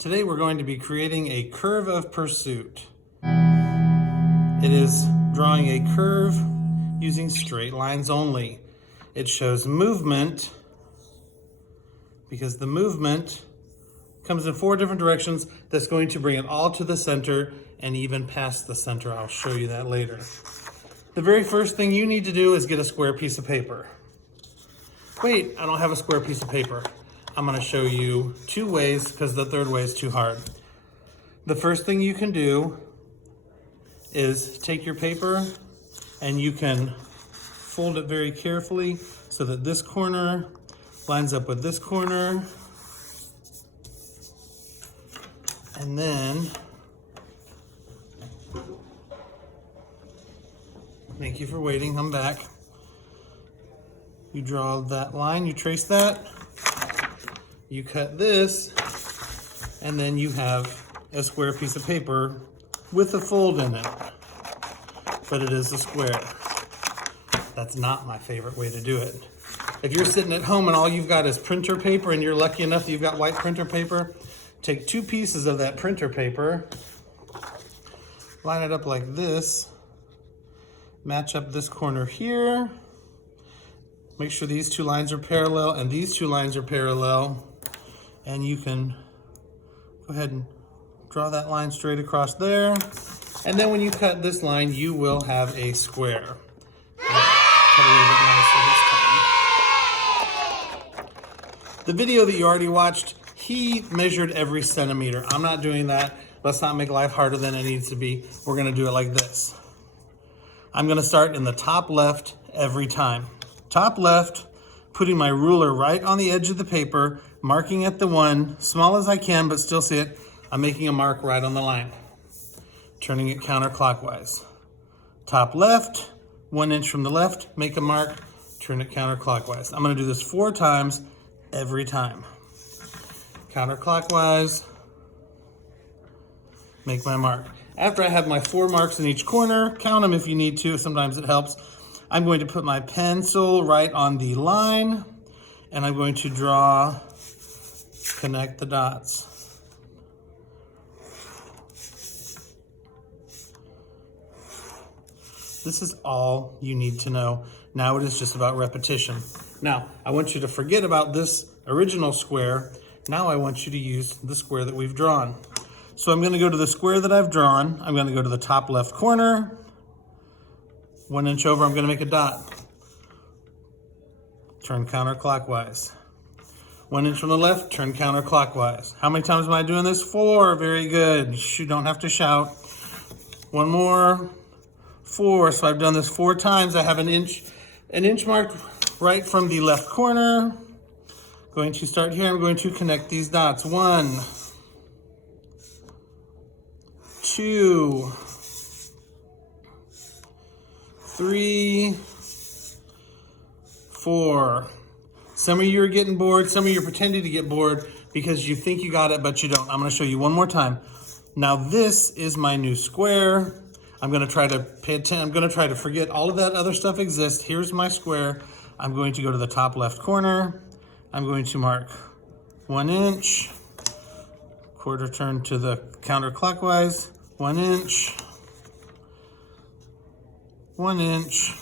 Today we're going to be creating a curve of pursuit. It is drawing a curve using straight lines only. It shows movement because the movement comes in 4 different directions. That's going to bring it all to the center and even past the center. I'll show you that later. The very first thing you need to do is get a square piece of paper. Wait, I don't have a square piece of paper. I'm going to show you 2 ways because the third way is too hard. The first thing you can do is take your paper and you can fold it very carefully so that this corner lines up with this corner. And then, thank you for waiting, I'm back. You draw that line, you trace that, you cut this, and then you have a square piece of paper with a fold in it. But it is a square. That's not my favorite way to do it. If you're sitting at home and all you've got is printer paper and you're lucky enough that you've got white printer paper, take 2 pieces of that printer paper, line it up like this, match up this corner here, make sure these 2 lines are parallel and these 2 lines are parallel, and you can go ahead and draw that line straight across there. And then when you cut this line, you will have a square. Cut a little bit nicer this time. The video that you already watched, he measured every centimeter. I'm not doing that. Let's not make life harder than it needs to be. We're gonna do it like this. I'm gonna start in the top left every time. Top left, putting my ruler right on the edge of the paper, marking at the one, small as I can, but still see it. I'm making a mark right on the line. Turning it counterclockwise. Top left, 1 inch from the left, make a mark, turn it counterclockwise. I'm gonna do this 4 times every time. Counterclockwise, make my mark. After I have my 4 marks in each corner, count them if you need to, sometimes it helps. I'm going to put my pencil right on the line, and I'm going to draw, connect the dots. This is all you need to know. Now it is just about repetition. Now, I want you to forget about this original square. Now I want you to use the square that we've drawn. So I'm gonna go to the square that I've drawn. I'm gonna go to the top left corner. 1 inch over, I'm gonna make a dot. Turn counterclockwise. 1 inch from the left, turn counterclockwise. How many times am I doing this? 4, very good. You don't have to shout. 1 more, 4, so I've done this 4 times. I have an inch marked right from the left corner. Going to start here, I'm going to connect these dots. 1, 2, 3, 4. Some of you are getting bored, some of you are pretending to get bored because you think you got it, but you don't. I'm gonna show you one more time. Now this is my new square. I'm gonna try to pay attention. I'm gonna try to forget all of that other stuff exists. Here's my square. I'm going to go to the top left corner. I'm going to mark 1 inch, quarter turn to the counterclockwise, 1 inch, 1 inch,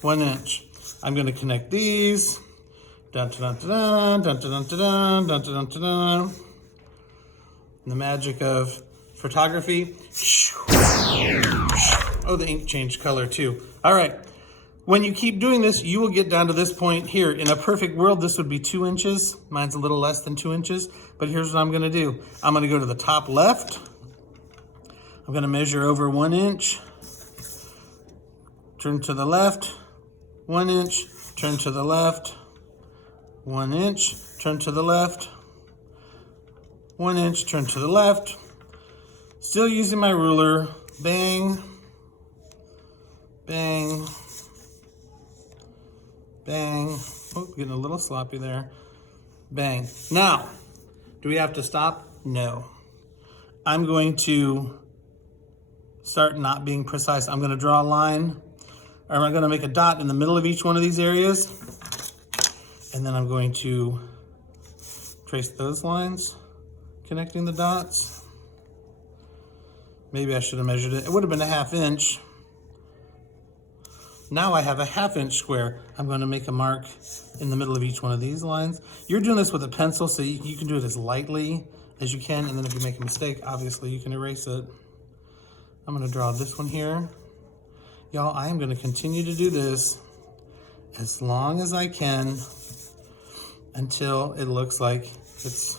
1 inch. I'm going to connect these. Dun, dun, dun, dun, dun, dun, dun, dun, dun, dun, dun. The magic of photography. Oh, the ink changed color too. All right. When you keep doing this, you will get down to this point here. In a perfect world, this would be 2 inches. Mine's a little less than 2 inches, but here's what I'm gonna do. I'm gonna go to the top left. I'm gonna measure over 1 inch. Turn to the left, 1 inch, turn to the left, 1 inch, turn to the left, 1 inch, turn to the left. Still using my ruler, bang, bang, bang. Oh, getting a little sloppy there. Bang. Now, do we have to stop? No. I'm going to start not being precise. I'm going to draw a line, or I'm going to make a dot in the middle of each one of these areas. And then I'm going to trace those lines, connecting the dots. Maybe I should have measured it. It would have been a 1/2 inch. Now I have a 1/2 inch square. I'm going to make a mark in the middle of each one of these lines. You're doing this with a pencil, so you can do it as lightly as you can, and then if you make a mistake, obviously you can erase it. I'm going to draw this one here. Y'all, I am going to continue to do this as long as I can until it looks like it's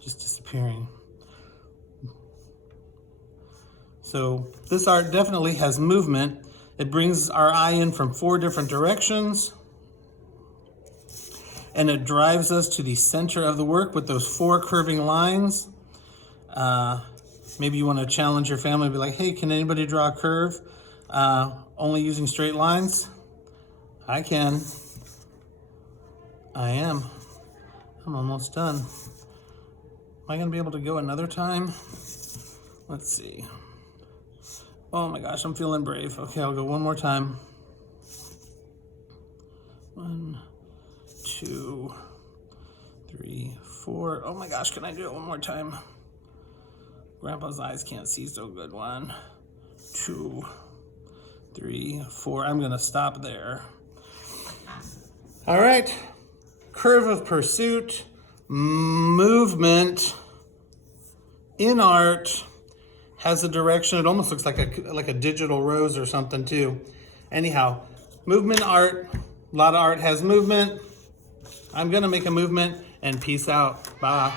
just disappearing. So this art definitely has movement. It brings our eye in from 4 different directions, and it drives us to the center of the work with those 4 curving lines. Maybe you want to challenge your family and be like, hey, can anybody draw a curve only using straight lines? I can. I am. I'm almost done. Am I going to be able to go another time? Let's see. Oh my gosh, I'm feeling brave. Okay, I'll go one more time. 1, 2, 3, 4. Oh my gosh, can I do it one more time? Grandpa's eyes can't see so good. 1, 2, 3, 4. I'm gonna stop there. All right, curve of pursuit, movement in art. Has a direction. It almost looks like a digital rose or something too. Anyhow, movement art. A lot of art has movement. I'm gonna make a movement and peace out. Bye.